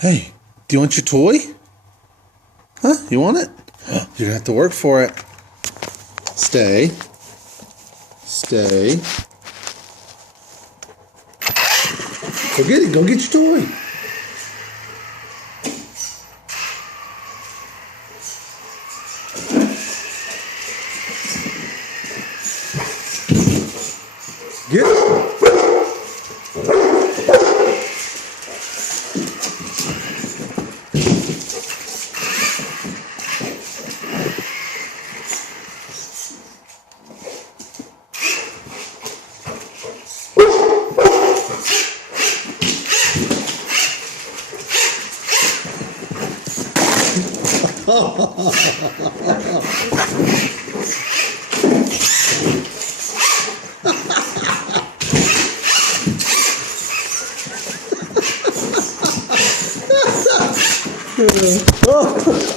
Hey, do you want your toy? Huh? You want it? You're gonna have to work for it. Stay. Stay. Go get it. Go get your toy. Get it. Oh.